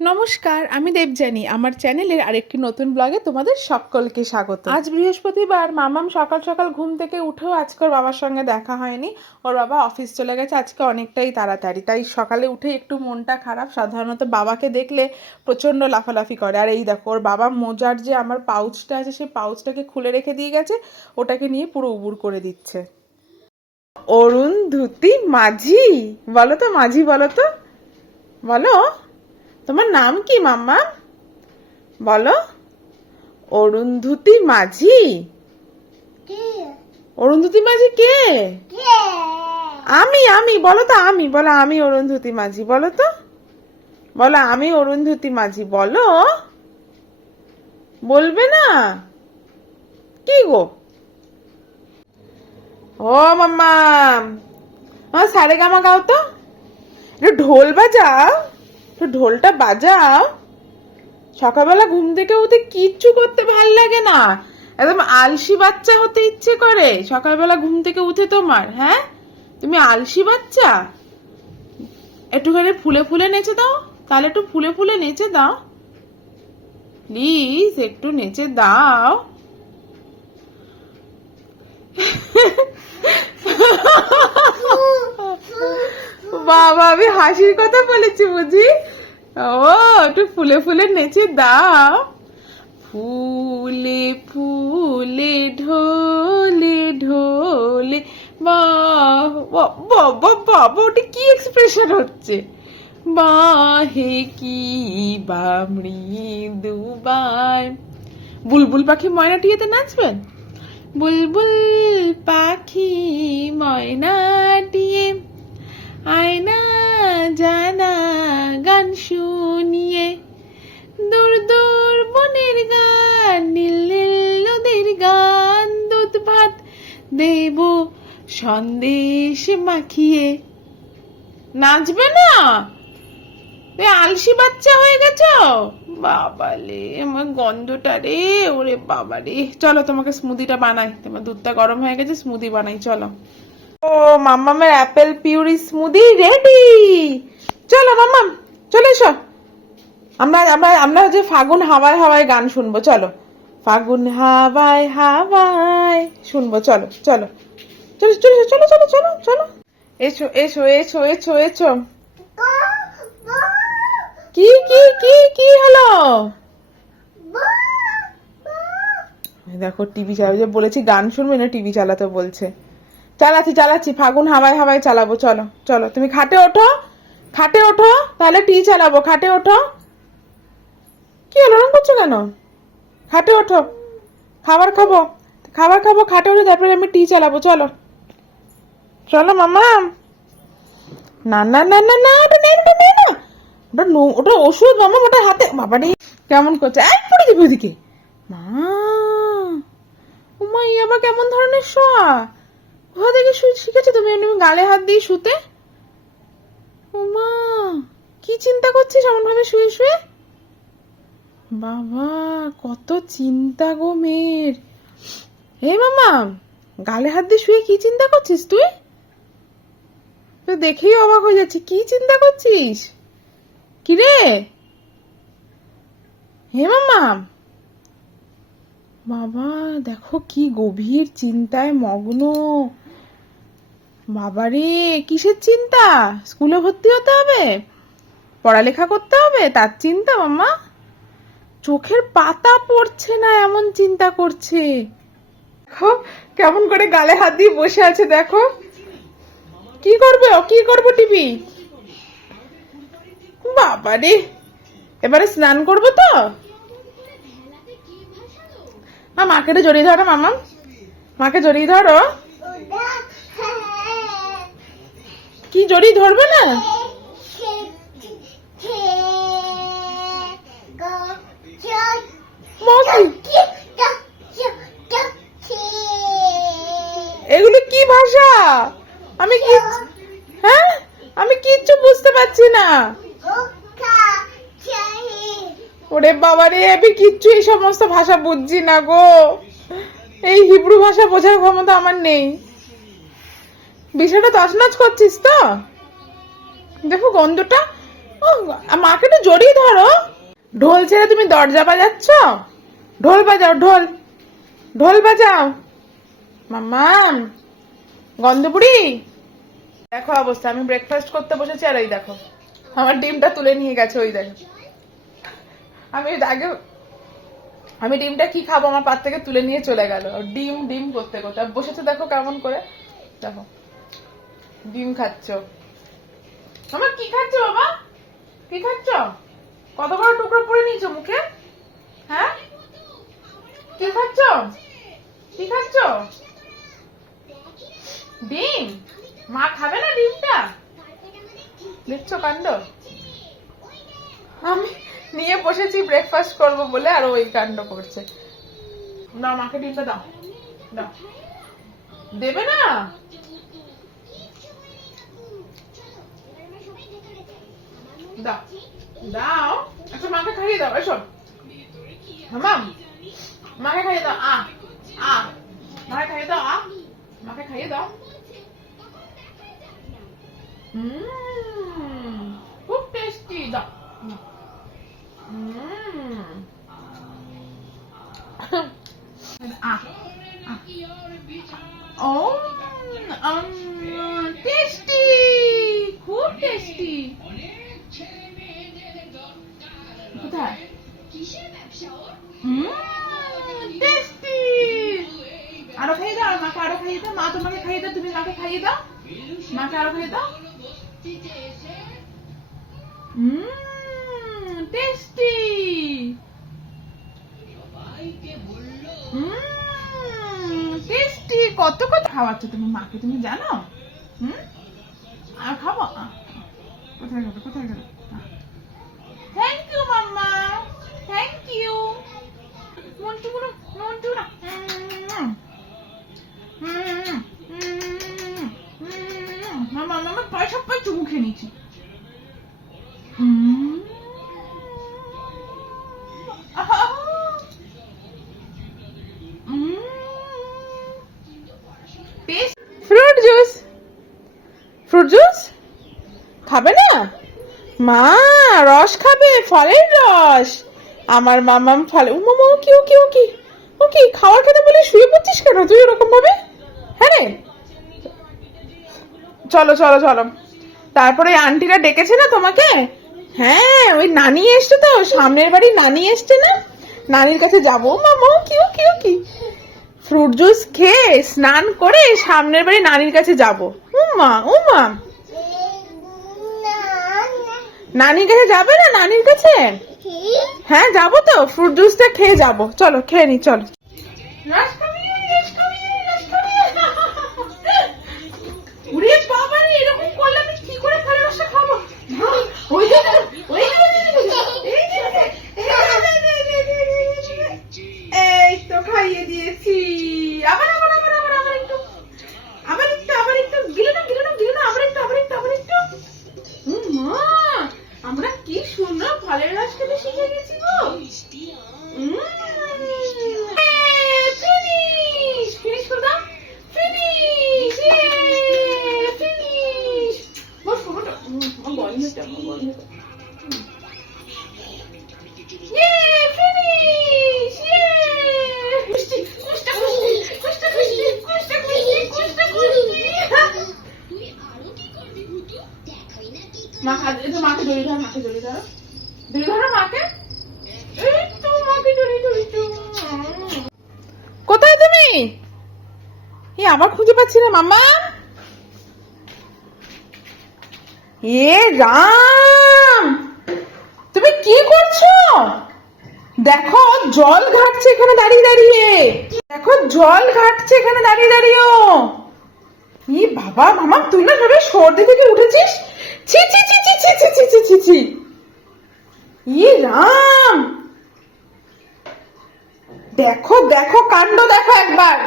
নমস্কার, আমি দেবজানি আমার চ্যানেলের আরেকটি নতুন ব্লগে তোমাদের সকলকে স্বাগত। আজ বৃহস্পতিবার, মামাম সকাল সকাল ঘুম থেকে উঠেও আজকে বাবার সঙ্গে দেখা হয়নি। ওর বাবা অফিস চলে গেছে, আজকে অনেকটাই তাড়াতাড়ি। তাই সকালে উঠে একটু মনটা খারাপ। সাধারণত বাবাকে দেখলে প্রচণ্ড লাফালাফি করে। আর এই দেখো, ওর বাবা মোজার যে আমার পাউচটা আছে, সেই পাউচটাকে খুলে রেখে দিয়ে গেছে, ওটাকে নিয়ে পুরো উবুর করে দিচ্ছে। অরুণ ধুতি মাঝি? বলো তো মাঝি, বলো তো। বলো। তোমার নাম কি মাম্মা? বলো। অরুন্ধুতি মাঝি? অরুন্ধুতি মাঝি কে? আমি আমি বলো তো আমি বলো আমি অরুন্ধুতি মাঝি বলো তো। বলো আমি অরুন্ধুতি মাঝি বলো। বলবে না? কি গো? ও মাম্মা। আমার সারে গামা গাও তো। ঢোল বাজাও। একটু ঢোলটা বাজাও। সকালবেলা ঘুম থেকে উঠে কিচ্ছু করতে ভালো লাগে না। একদম আলসি বাচ্চা হতে ইচ্ছে করে। সকালবেলা ঘুম থেকে উঠে তোমার হ্যাঁ? তুমি আলসি বাচ্চা? একটুখানি ফুলে ফুলে নেচে দাও। তাহলে একটু ফুলে ফুলে নেচে দাও। প্লিজ একটু নেচে দাও। বাবা, আমি হাসির কথা বলেছি বুঝি? ও, একটু ফুলে ফুলে নেচে দাও। ফুলে ফুলে, ঢোলে ঢোলে বাবা কি এক্সপ্রেশন হচ্ছে? বাহে কি বা মৃদুবাই বুলবুল পাখি ময়নাটিয়েতে নাচবেন? বুলবুল পাখি ময়না ময়নাটিয়ে আয়না জানা গান শুনিয়ে দূর দূর বনের গান, নীল নীল গান, দুধ ভাত দেব, সন্দেশ মাখিয়ে। নাচবে না? এ আলসি বাচ্চা হয়ে গেছো? বাবালে, আমার গন্ধটা রে, ওরে বাবারে। চলো তোমাকে স্মুদিটা বানাই। তোমার দুধটা গরম হয়ে গেছে স্মুদি বানাই, চলো। ও মাম্মামের অ্যাপেল পিউরি স্মুদি রেডি। চলো মাম্মাম চলে এসো। আমরা আমরা আমরা যে ফাগুন হাওয়ায় হাওয়ায় গান শুনব, চলো। ফাগুন হাওয়ায় হাওয়ায় শুনব, চলো চলো। চলো চলো চলো চলো চলো চলো। এসো এসো এসো এসো এসো। কি কি কি কি হলো? দেখো, টিভি চালাবে যে বলেছি গান শুনবে না টিভি চালাতে বলছে। চালাচ্ছি চালাচ্ছি, ফাগুন হাওয়ায় হাওয়ায় চালাবো, চলো চলো। তুমি খাটে ওঠো খাটে ওঠো, তাহলে টি চালাবো, খাটে ওঠো। কি ওরম করছ কেন? খাটে ওঠো, খাবার খাব খাবার খাব, খাটে ওঠো তারপরে আমি টি চালাবো, চলো। চলো, মামা। না না না না না, ওটা নেই ওটা নেই, না। ওটা ওটা ওষুধ, মামা, ওটা হাতে বাবা রে কেমন করছে? এক পড়ে দিবি ওদিকে। মা উমা এই আবার কেমন ধরনের শোয়া? কোথা থেকে শিখেছো তুমি? এমনি গালে হাত দিয়ে শুতে? উমা কি চিন্তা করছিস এমন ভাবে শুয়ে শুয়ে? বাবা, কত চিন্তা গো মেয়ের। হে মামা, গালে হাত দিয়ে শুয়ে কি চিন্তা করছিস তুই? দেখেই অবাক হয়ে যাচ্ছি, কি চিন্তা করছিস? কি রে হে মামা। বাবা, দেখো কি গভীর চিন্তায় মগ্ন। বাবারে, কিসের চিন্তা? স্কুলে ভর্তি হতে হবে? পড়ালেখা করতে হবে? তার চিন্তা, মামা? চোখের পাতা পড়ছে না, এমন চিন্তা করছে। দেখো, কেমন করে গালে হাত দিয়ে বসে আছে, দেখো। কি করবে কি করব, টিভি? বাবা রে এবারে স্নান করব তো? মাকে জড়িয়ে ধরো, মামা। মাকে জড়িয়ে ধরো। কি জড়িয়ে ধরবে না? এগুলো কি ভাষা? আমি কি হ্যাঁ? আমি কিচ্ছু বুঝতে পারছি না। ওরে বাবা রে, আমি কিচ্ছু এই সমস্ত ভাষা বুঝছি না গো। এই হিব্রু ভাষা বোঝার ক্ষমতা আমার নেই। বিষয়টা তছনছ করছিস তো? দেখো গন্ধটা। মাকে একটু জড়িয়ে ধরো। ঢোল ছেড়ে তুমি দরজা বাজাচ্ছ? ঢোল বাজাও, ঢোল। ঢোল বাজাও। গন্ধপুরি? দেখো অবস্থা, আমি ব্রেকফাস্ট করতে বসেছি আর এই দেখো, আমার ডিমটা তুলে নিয়ে গেছে, ওই দেখো। আমি আগে, আমি ডিমটা কি খাব, আমার পাত থেকে তুলে নিয়ে চলে গেল। ডিম ডিম করতে করতে। বসেছে দেখো কেমন করে। দেখো। ডিম খাচ্ছ। আমার কি খাচ্ছ বাবা? কি খাচ্ছ? কত বড় টুকরো পরে নিয়েছো মুখে? হ্যাঁ? কি খাচ্ছ? কি খাচ্ছ? ডিম? মা খাবে না ডিমটা? দেখছ কাণ্ড? আমি নিয়ে বসেছি ব্রেকফাস্ট করব বলে আর ওই কাণ্ড করছে। দাও, মাকে ডিমটা দাও। দাও। দেবে না? দাও। দাও। মাকে খাইয়ে দাও এসো মামাম মাকে খাইয়ে দাও, আ মাকে খাইয়ে দাও, আ। মাকে খাইয়ে দাও। খুব টেস্টি দাও। টেস্টি খুব টেস্টি খাইয়ে দাও। মাকে আরও খাইয়ে দাও। টেস্টি টেস্টি কত কত খাওয়াচ্ছ তুমি মাকে, তুমি জানো? হুম? আর খাব? কোথায় গেল কোথায় গেল থ্যাংক ইউ মাম্মা থ্যাংক ইউ মন্টু গুলো মন্টু না মামা মামা পয়সা পাই চুমু খেয়ে নিচ্ছি ফ্রুট জুস ফ্রুট জুস খাবে না মা, রস খাবে, ফলের রস। আমার মামাম ফলে ও মামা কি ও কি ও কি ও কি খাওয়ার খেতে বলে শুয়ে পড়ছিস কেন? তুই এরকম ভাবে হ্যাঁ রে। চলো চলো চলো। তারপরে আন্টিরা ডেকেছে না তোমাকে? হ্যাঁ ওই নানি এসছে তো, সামনের বাড়ি নানি এসছে না? নানির কাছে যাব। মামা কি ও কি ফ্রুট জুস খেয়ে স্নান করে সামনের বাড়ি নানির কাছে যাব। উমা উমা নানির কাছে যাবে না নানির কাছে? হ্যাঁ যাব তো। ফ্রুট জুসটা খেয়ে যাব। চলো খেয়ে নি চলো। মা তো মাকে ধরো মাকে কোথায় তুমি? এ আবার খুঁজে পাচ্ছি না মামা এ রাম! তুমি কি করছ? দেখো, জল ঘাটছে এখানে দাঁড়িয়ে দাঁড়িয়ে। দেখো, জল ঘাটছে এখানে দাঁড়িয়ে দাঁড়িয়েও। ই বাবা, মামা, তুই না সবাই সর্দি থেকে উঠেছিস? ছি ছি ছি ছি ছি ছি ছি ছি ছি ছি। ই রাম! দেখো দেখো, কাণ্ড দেখো একবার।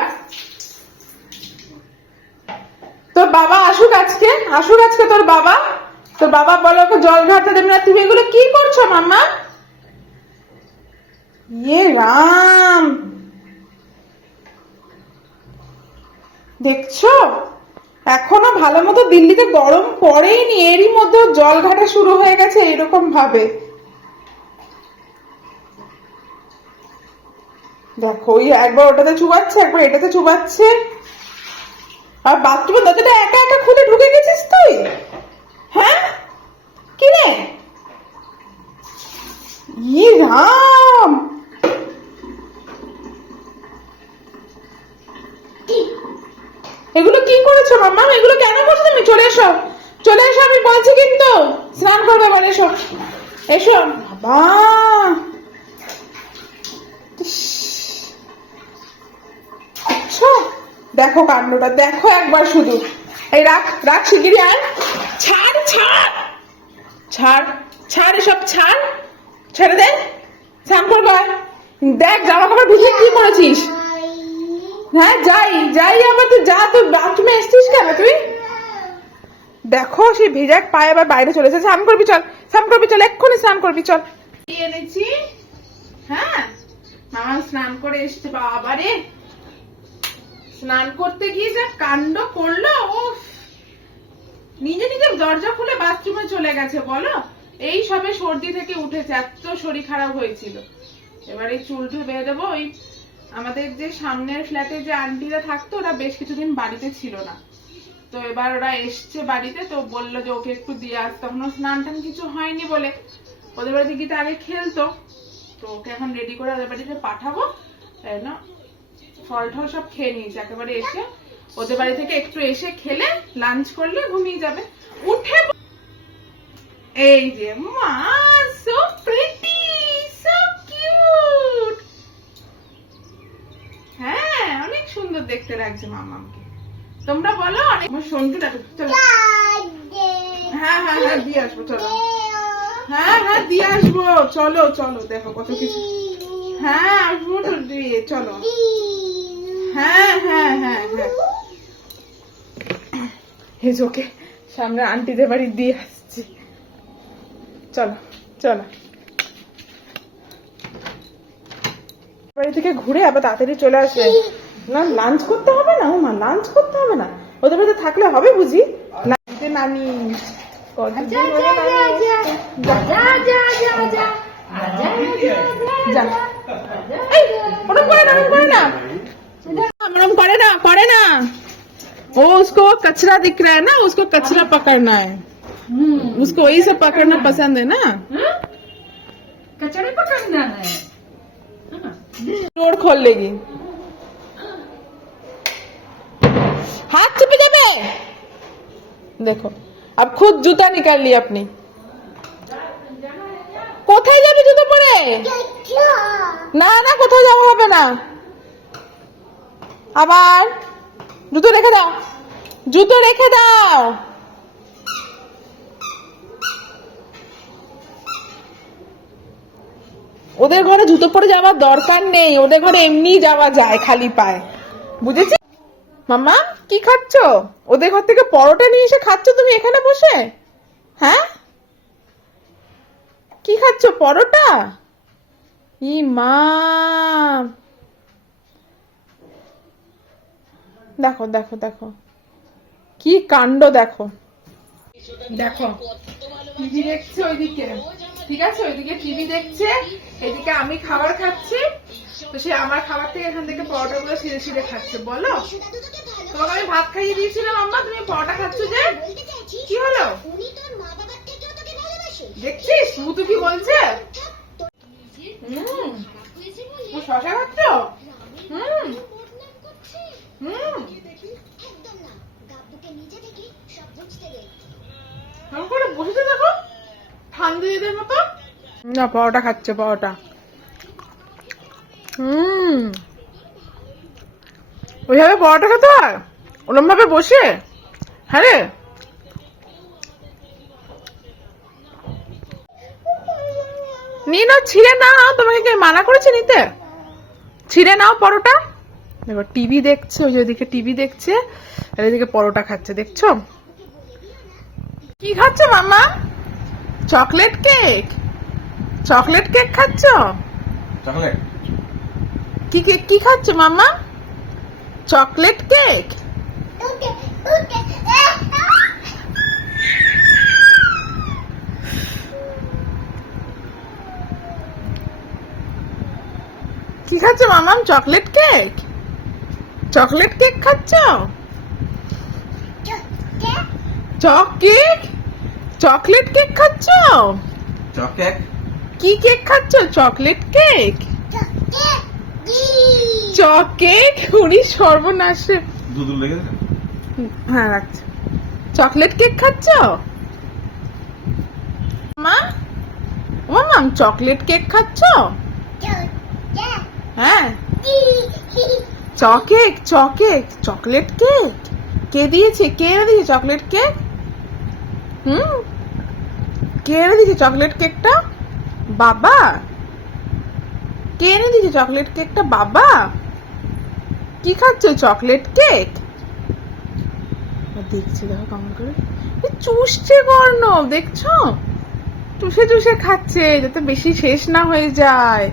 তোর বাবা আসুক আজকে আসুক আজকে তোর বাবা। তোর বাবা বলো ওকে জল ঘাটতে দেবে না। তুমি এগুলো কি করছ, মাম্মা? ইয়ে রাম। দেখছ? এখনও ভালো মতো দিল্লিতে গরম পড়েইনি। এরই মধ্যে জল ঘাটা শুরু হয়ে গেছে এরকম ভাবে। দেখো, ওই একবার ওটাতে চুবাচ্ছে, একবার এটাতে চুবাচ্ছে। আর বাথরুমের দরজাটা একা একা খুলে ঢুকে গেছিস তুই হ্যাঁ কি রে এগুলো কি করেছ মাম্মা? এগুলো কেন করছ তুমি? চলে এসো। চলে এসো, আমি বলছি কিন্তু। স্নান করবে এসো। এসো। বাবা। দেখো কাণ্ডটা, দেখো একবার শুধু। এই রাখ রাখ শিগগিরি আয়। ছাড় ছাড়। ছাড় ছাড় এসব, ছাড়। ছেড়ে দে। স্নান করবা। দেখ, জামা কাপড় ভিজে কি করেছিস? হ্যাঁ যাই যাই আবার তুই, যা, তুই বাথরুমে এসছিস কেন তুই? দেখো, সেই ভেজাক পায়ে আবার বাইরে চলেছে স্নান করবি, চল। স্নান করবি, চল, এক্ষুনি স্নান করবি, চল। এনেছি। হ্যাঁ মামা স্নান করে এসছে, বাবা রে। স্নান করতে গিয়ে যা কাণ্ড করল ও নিজে নিজে দরজা খুলে বাথরুমে চলে গেছে, বলো। এই সবে সর্দি থেকে উঠেছে, এত শরীর খারাপ হয়েছিল। এবার এই চুলটা বেঁধে দেবো, ওই আমাদের যে সামনের ফ্ল্যাটে যে আন্টিরা থাকতো, ওরা বেশ কিছুদিন বাড়িতে ছিল না। তো এবার ওরা এসছে বাড়িতে, তো বলল যে ওকে একটু দিয়ে আস তখন স্নান টান কিছু হয়নি বলে। ওদের বাড়িতে গিয়ে আগে খেলতো। তো ওকে এখন রেডি করে ওদের বাড়িতে পাঠাবো। তাই না ফল টল সব খেয়ে নিয়েছে, একেবারে এসে। ওদের বাড়ি থেকে একটু এসে খেলে লাঞ্চ করলে ঘুমিয়ে যাবে। উঠে এই যে, মা সো প্রিটি সো কিউট হ্যাঁ অনেক সুন্দর দেখতে লাগছে তোমরা বলো, অনেক আমার চলো। হ্যাঁ হ্যাঁ হ্যাঁ দিয়ে আসব, চলো। হ্যাঁ হ্যাঁ দিয়ে আসব। চলো চলো, দেখো কত কিছু। হ্যাঁ আসব তো, দিয়ে, চলো। হ্যাঁ হ্যাঁ হ্যাঁ হ্যাঁ। হেজোকে সামনে আন্টিদের বাড়ি দিয়ে আসছি। চলো চলো বাড়ি থেকে ঘুরে আবার তাড়াতাড়ি চলে আসবে না লাঞ্চ করতে হবে না ও মা লাঞ্চ করতে হবে না ওদের বাড়িতে থাকলে হবে বুঝি লাঞ্চে নানি কতদিন হলো নানি এসছে। যা এই, ওরম করে না ওরম করে না ओरम करे ना करे ना वो उसको कचरा दिख रहा है ना उसको कचरा पकड़ना है उसको वही से पकड़ना पसंद है ना कचड़े पकड़ना है हाँ। डोर खोल लेगी हाथ चुपे जाबे देखो अब खुद जूता निकाल ली अपनी কোথায় যাবে জুতো পরে না না কোথাও যাওয়া হবে না আবার জুতো রেখে দাও জুতো রেখে দাও ওদের ঘরে জুতো পরে যাওয়ার দরকার নেই, ওদের ঘরে এমনি যাওয়া যায় খালি পায়ে। বুঝেছি মামা কি খাচ্ছ? ওদের ঘর থেকে পরোটা নিয়ে এসে খাচ্ছ তুমি এখানে বসে? হ্যাঁ? কি খাচ্ছ, পরোটা? ই মা। দেখো দেখো দেখো। কি কাণ্ড, দেখো। দেখো টিভি দেখছে ওইদিকে। ঠিক আছে, ওইদিকে টিভি দেখছে, এদিকে আমি খাবার খাচ্ছি। তো সে আমার খাবার থেকে এখান থেকে পরোটা গুলো ছিঁড়ে ছিঁড়ে খাচ্ছে, বলো? তোমাকে আমি ভাত খাইয়ে দিয়েছিলাম, আম্মা, তুমি পরোটা খাচ্ছ যে? কি হলো? দেখছিস? মুতু কি বলছে? শশা খাচ্ছ হুম বদনাম করছে হুম একদম না গাব্বুকে নিজে থেকে সব বুঝতে দে কেমন করে না ওইভাবে পরোটা খেতে হয়? ওরম ভাবে বসে? হ্যাঁ রে। নিয়ে নাও, ছিঁড়ে নাও। তোমাকে কে মানা করেছে নিতে? ছিঁড়ে নাও পরোটা। দেখো, টিভি দেখছে, ওই ওইদিকে টিভি দেখছে, আর এদিকে পরোটা খাচ্ছে, দেখছ? কি খাচ্ছ মামা চকলেট কেক? চকলেট কেক খাচ্ছ? চকলেট। কি কেক কি খাচ্ছ মামা চকলেট কেক? কি খাচ্ছ মামা চকলেট কেক? চকলেট কেক খাচ্ছ? চক কেক চকলেট কেক খাচ্ছ? চকেক কি কেক খাচ্ছ? Chocolate cake? চক কেক উনি সর্বনাশে। দুধ লেগে হ্যাঁ রাখছি। চকলেট কেক খাচ্ছ? মা? মামাম চকলেট কেক খাচ্ছ? হ্যাঁ। চকেক চকেক চকলেট কেক। কে দিয়েছে? কে দিয়েছে চকলেট কেক? হুম? কে এনে দিয়েছে চকলেট কেকটা বাবা! কে এনে দিয়েছে চকলেট কেকটা বাবা? কি খাচ্ছ চকলেট কেক দেখছি, দেখো কেমন করে। চুষছে কর্ণ দেখছ? চুষে চুষে খাচ্ছে, যাতে বেশি শেষ না হয়ে যায়।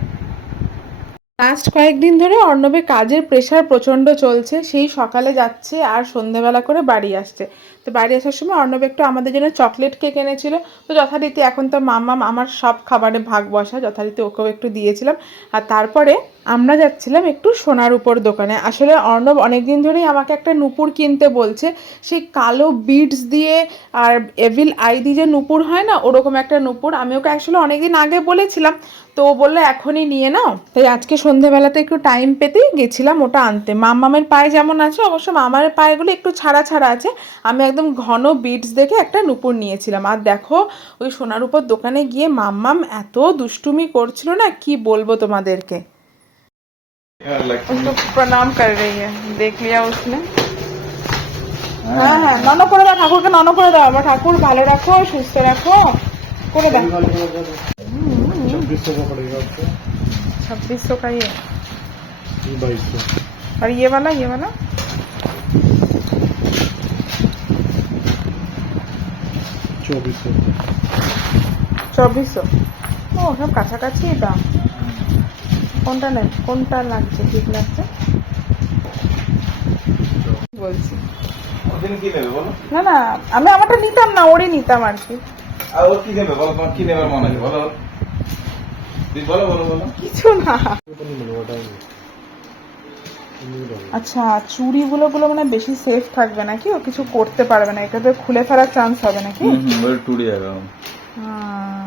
লাস্ট কয়েকদিন ধরে অর্ণবে কাজের প্রেশার প্রচণ্ড চলছে, সেই সকালে যাচ্ছে আর সন্ধেবেলা করে বাড়ি আসছে। তো বাড়ি আসার সময় অর্ণব একটু আমাদের জন্য চকলেট কেক এনেছিল। তো যথারীতি এখন তো মাম্মাম আমার সব খাবারে ভাগ বসা, যথারীতি ওকেও একটু দিয়েছিলাম। আর তারপরে আমরা যাচ্ছিলাম একটু সোনার উপর দোকানে। আসলে অর্ণব অনেকদিন ধরেই আমাকে একটা নুপুর কিনতে বলছে। সেই কালো বিডস দিয়ে আর এভিল আই দিয়ে যে নুপুর হয় না, ওরকম একটা নুপুর। আমি ওকে অ্যাকচুয়ালি অনেকদিন আগে বলেছিলাম। তো ও বলল, এখনই নিয়ে নাও। তাই আজকে সন্ধেবেলাতে একটু টাইম পেতেই গেছিলাম ওটা আনতে। মামামের পায়ে যেমন আছে, অবশ্য মামার পায়েগুলো একটু ছাড়া ছাড়া আছে। আমি একদম ঘন বিটস দেখে একটা নুপুর নিয়েছিলাম আর দেখো ওই সোনার উপর দোকানে গিয়ে মাম্মাম এত দুষ্টুমি করছিল না কি বলবো তোমাদেরকে Yeah, like- उसको प्रणाम कर रही है देख लिया उसने হ্যাঁ হ্যাঁ নন করে দাও ঠাকুরকে নন করে দাও আমার ঠাকুর ভালো রাখো সুস্থ রাখো করে দাও छब्बीस सौ का पड़ेगा आपको छब्बीस सौ का ये ये बाईस सौ और ये वाला ये वाला চব্বিশশো। চব্বিশশো? ও সব কাছাকাছি দাম। কোনটা নেই কোনটা লাগছে? ঠিক লাগছে? বলছি। না না আমি আমারটা নিতাম না ওরই নিতাম আর কি। আর কিছু না। আচ্ছা চুড়িগুলো গুলো মানে বেশি সেফ থাকবে নাকি ও কিছু করতে পারবে না এটা তো খুলে ফেলার চান্স হবে নাকি वो टूट जाएगा हाँ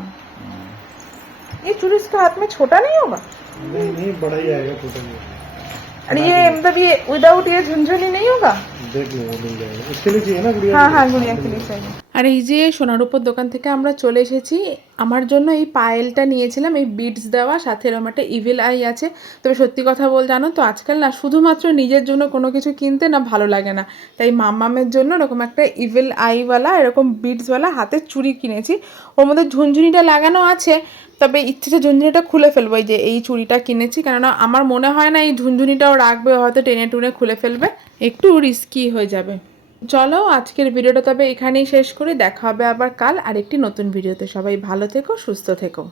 ये चूड़ी इसके हाथ में छोटा नहीं होगा नहीं नहीं बड़ा ही आएगा टोटल में और ये मतलब ये विदाउट ये झुंझुनी नहीं होगा देख लो वो मिल जाएगा इसके लिए चाहिए ना गुड़िया হ্যাঁ হ্যাঁ গুড়িয়া কিনে চাই আর এই যে সোনার উপর দোকান থেকে আমরা চলে এসেছি, আমার জন্য এই পায়েলটা নিয়েছিলাম, এই বিডস দেওয়া, সাথে এরকম একটা ইভিল আই আছে। তবে সত্যি কথা বল, জানো তো, আজকাল না শুধুমাত্র নিজের জন্য কোনো কিছু কিনতে না ভালো লাগে না। তাই মাম্মামের জন্য এরকম একটা ইভিল আইওয়ালা এরকম বিডসওয়ালা হাতের চুড়ি কিনেছি। ওর মধ্যে ঝুনঝুনিটা লাগানো আছে, তবে ইচ্ছেটা ঝুনঝুনিটা খুলে ফেলব, এই যে এই চুড়িটা কিনেছি। কেননা আমার মনে হয় না এই ঝুনঝুনিটাও রাখবে, হয়তো টেনে টুনে খুলে ফেলবে, একটু রিস্কি হয়ে যাবে। চলো আজকের ভিডিওটা তবে এখানেই শেষ করি। দেখা হবে আবার কাল আরেকটি নতুন ভিডিওতে। সবাই ভালো থেকো, সুস্থ থেকো।